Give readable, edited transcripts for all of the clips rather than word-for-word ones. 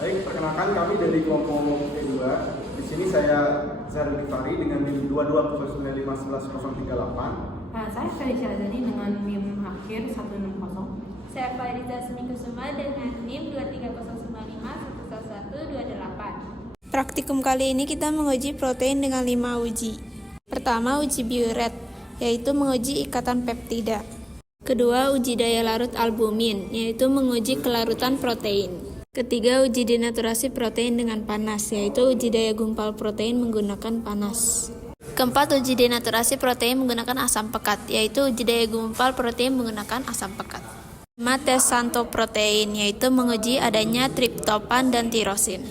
Baik, perkenalkan kami dari kelompok E2. Di sini saya Zarul Difari dengan NIM 22095138. Saya Felicia Lazani dengan NIM akhir 160. Saya Fariza Semikusuma dengan NIM 23095111128. Praktikum kali ini kita menguji protein dengan 5 uji. Pertama, uji Biuret, yaitu menguji ikatan peptida. Kedua, uji daya larut albumin, yaitu menguji kelarutan protein. Ketiga, uji denaturasi protein dengan panas, yaitu uji daya gumpal protein menggunakan panas. Keempat, uji denaturasi protein menggunakan asam pekat, yaitu uji daya gumpal protein menggunakan asam pekat. 5. Tes santoprotein, yaitu menguji adanya triptopan dan tirosin.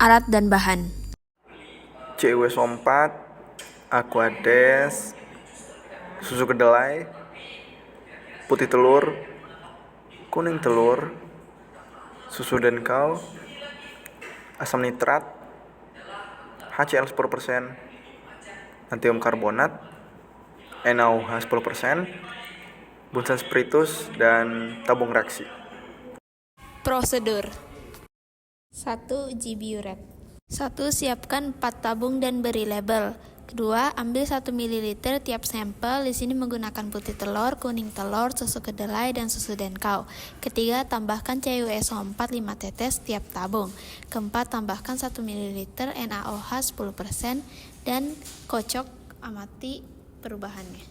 Alat dan bahan: CW4, Aquades, susu kedelai, putih telur, kuning telur, susu denkau, asam nitrat, HCl 10%, natrium karbonat, NaOH 10%, bunsen spiritus, dan tabung reaksi. Prosedur: 1. Uji Biuret. 1. Siapkan 4 tabung dan beri label. Kedua, ambil 1 ml tiap sampel. Di sini menggunakan putih telur, kuning telur, susu kedelai, dan susu denkau. Ketiga, tambahkan CuSO4 5 tetes tiap tabung. Keempat, tambahkan 1 ml NaOH 10% dan kocok, amati perubahannya.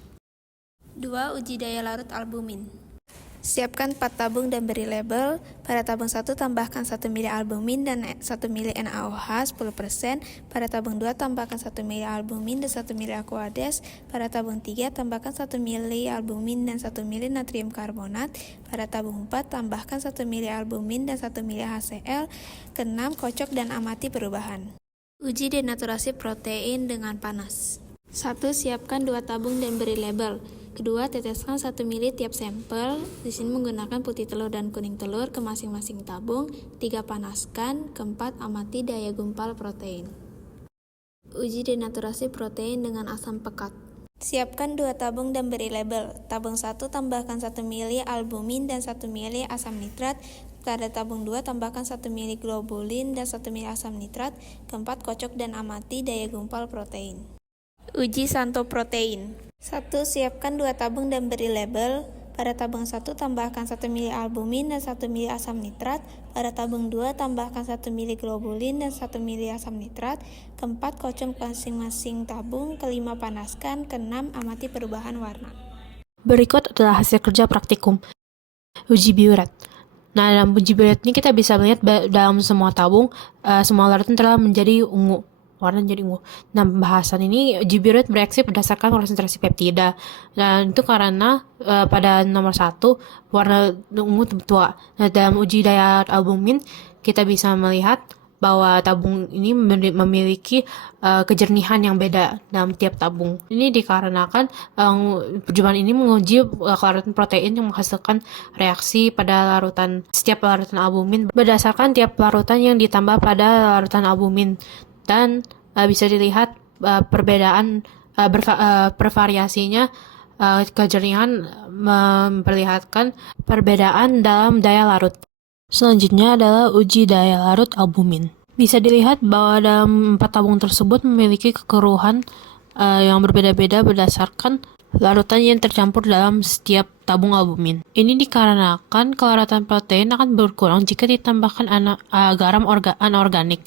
2. Uji daya larut albumin. Siapkan 4 tabung dan beri label. Pada tabung 1 tambahkan 1 ml albumin dan 1 ml NaOH 10%. Pada tabung 2 tambahkan 1 ml albumin dan 1 ml Aquades. Pada tabung 3 tambahkan 1 ml albumin dan 1 ml natrium karbonat. Pada tabung 4 tambahkan 1 ml albumin dan 1 ml HCl. Keenam, kocok dan amati perubahan. Uji denaturasi protein dengan panas. 1. Siapkan 2 tabung dan beri label. Kedua, teteskan 1 ml tiap sampel. Di sini menggunakan putih telur dan kuning telur ke masing-masing tabung. 3. Panaskan. Keempat, amati daya gumpal protein. Uji denaturasi protein dengan asam pekat. Siapkan 2 tabung dan beri label. Tabung 1 tambahkan 1 ml albumin dan 1 ml asam nitrat. Pada tabung 2 tambahkan 1 ml globulin dan 1 ml asam nitrat. Keempat, kocok dan amati daya gumpal protein. Uji santoprotein. 1. Siapkan 2 tabung dan beri label. Pada tabung 1 tambahkan 1 ml albumin dan 1 ml asam nitrat. Pada tabung 2 tambahkan 1 ml globulin dan 1 ml asam nitrat. Keempat, kocok masing-masing tabung. Kelima, panaskan. Keenam, amati perubahan warna. Berikut adalah hasil kerja praktikum uji Biuret. Nah, dalam uji Biuret ini kita bisa melihat dalam semua tabung, semua larutan telah menjadi ungu. Warna jadi ungu. Nah, pembahasan ini uji Biuret bereaksi berdasarkan konsentrasi peptida. Dan itu karena pada nomor 1 warna ungu tua. Nah, dalam uji daya albumin kita bisa melihat bahwa tabung ini memiliki kejernihan yang beda dalam tiap tabung. Ini dikarenakan percobaan ini menguji kelarutan protein yang menghasilkan reaksi pada setiap larutan albumin berdasarkan tiap larutan yang ditambah pada larutan albumin. Dan bisa dilihat perbedaan bervariasinya kejernihan memperlihatkan perbedaan dalam daya larut. Selanjutnya adalah uji daya larut albumin. Bisa dilihat bahwa dalam 4 tabung tersebut memiliki kekeruhan yang berbeda-beda berdasarkan larutan yang tercampur dalam setiap tabung albumin. Ini dikarenakan kelarutan protein akan berkurang jika ditambahkan garam anorganik.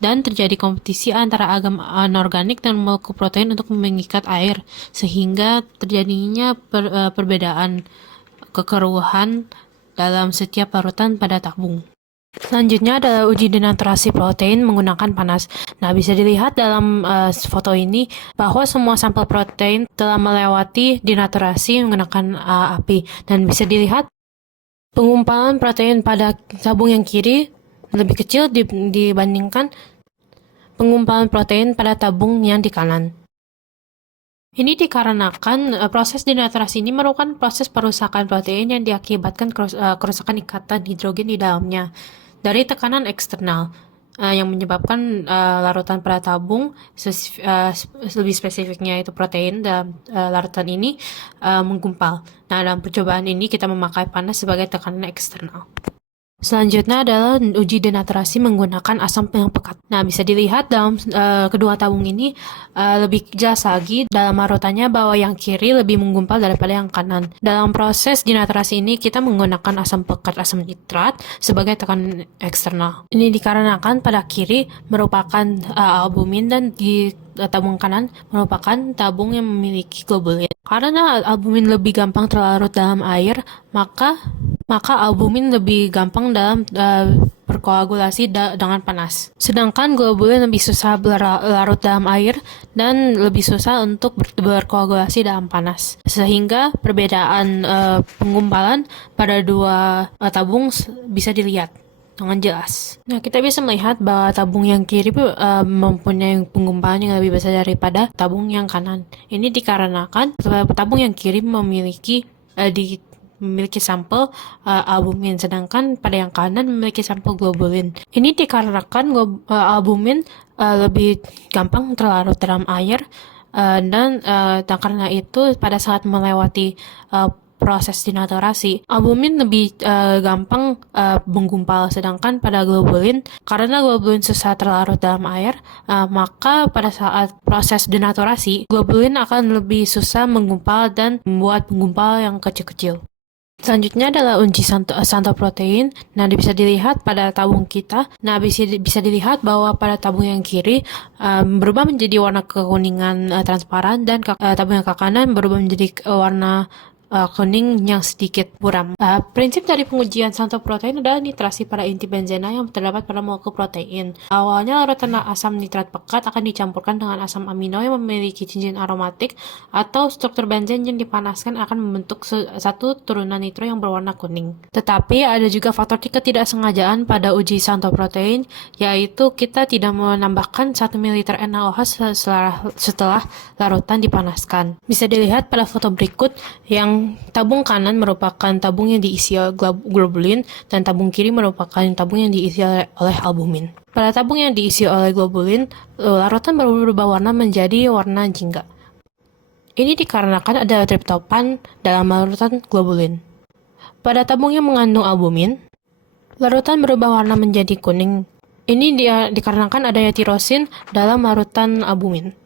Dan terjadi kompetisi antara agam anorganik dan molekul protein untuk mengikat air, sehingga terjadinya perbedaan kekeruhan dalam setiap larutan pada tabung. Selanjutnya adalah uji denaturasi protein menggunakan panas. Nah, bisa dilihat dalam foto ini bahwa semua sampel protein telah melewati denaturasi menggunakan api. Dan bisa dilihat penggumpalan protein pada tabung yang kiri lebih kecil dibandingkan penggumpalan protein pada tabung yang di kanan. Ini dikarenakan proses denaturasi ini merupakan proses perusakan protein yang diakibatkan kerusakan ikatan hidrogen di dalamnya dari tekanan eksternal yang menyebabkan larutan pada tabung, lebih spesifiknya itu protein dalam larutan ini menggumpal. Nah, dalam percobaan ini kita memakai panas sebagai tekanan eksternal. Selanjutnya adalah uji denaturasi menggunakan asam yang pekat. Nah, bisa dilihat dalam kedua tabung ini lebih jelas lagi dalam larutannya bahwa yang kiri lebih menggumpal daripada yang kanan. Dalam proses denaturasi ini kita menggunakan asam pekat asam nitrat sebagai tekanan eksternal. Ini dikarenakan pada kiri merupakan albumin dan di tabung kanan merupakan tabung yang memiliki globulin. Karena albumin lebih gampang terlarut dalam air, maka albumin lebih gampang dalam berkoagulasi dengan panas. Sedangkan globulin lebih susah berlarut dalam air dan lebih susah untuk berkoagulasi dalam panas. Sehingga perbedaan penggumpalan pada dua tabung bisa dilihat dengan jelas. Nah, kita bisa melihat bahwa tabung yang kiri mempunyai penggumpalan yang lebih besar daripada tabung yang kanan. Ini dikarenakan tabung yang kiri memiliki sampel albumin, sedangkan pada yang kanan memiliki sampel globulin. Ini dikarenakan albumin lebih gampang terlarut dalam air dan karena itu pada saat melewati proses denaturasi, albumin lebih gampang menggumpal, sedangkan pada globulin, karena globulin susah terlarut dalam air, maka pada saat proses denaturasi, globulin akan lebih susah menggumpal dan membuat penggumpal yang kecil-kecil. Selanjutnya adalah uji santoprotein. Nah, bisa dilihat pada tabung kita. Nah, bisa dilihat bahwa pada tabung yang kiri berubah menjadi warna kekuningan transparan dan tabung yang ke kanan berubah menjadi warna kuning yang sedikit buram. Prinsip dari pengujian santoprotein adalah nitrasi pada inti benzena yang terdapat pada molekul protein. Awalnya larutan asam nitrat pekat akan dicampurkan dengan asam amino yang memiliki cincin aromatik atau struktur benzen yang dipanaskan akan membentuk satu turunan nitro yang berwarna kuning. Tetapi ada juga faktor ketidaksengajaan pada uji santoprotein, yaitu kita tidak menambahkan 1 ml NaOH setelah larutan dipanaskan. Bisa dilihat pada foto berikut yang tabung kanan merupakan tabung yang diisi oleh globulin dan tabung kiri merupakan tabung yang diisi oleh albumin. Pada tabung yang diisi oleh globulin, larutan berubah warna menjadi warna jingga. Ini dikarenakan ada triptofan dalam larutan globulin. Pada tabung yang mengandung albumin, larutan berubah warna menjadi kuning. Ini dikarenakan adanya tirosin dalam larutan albumin.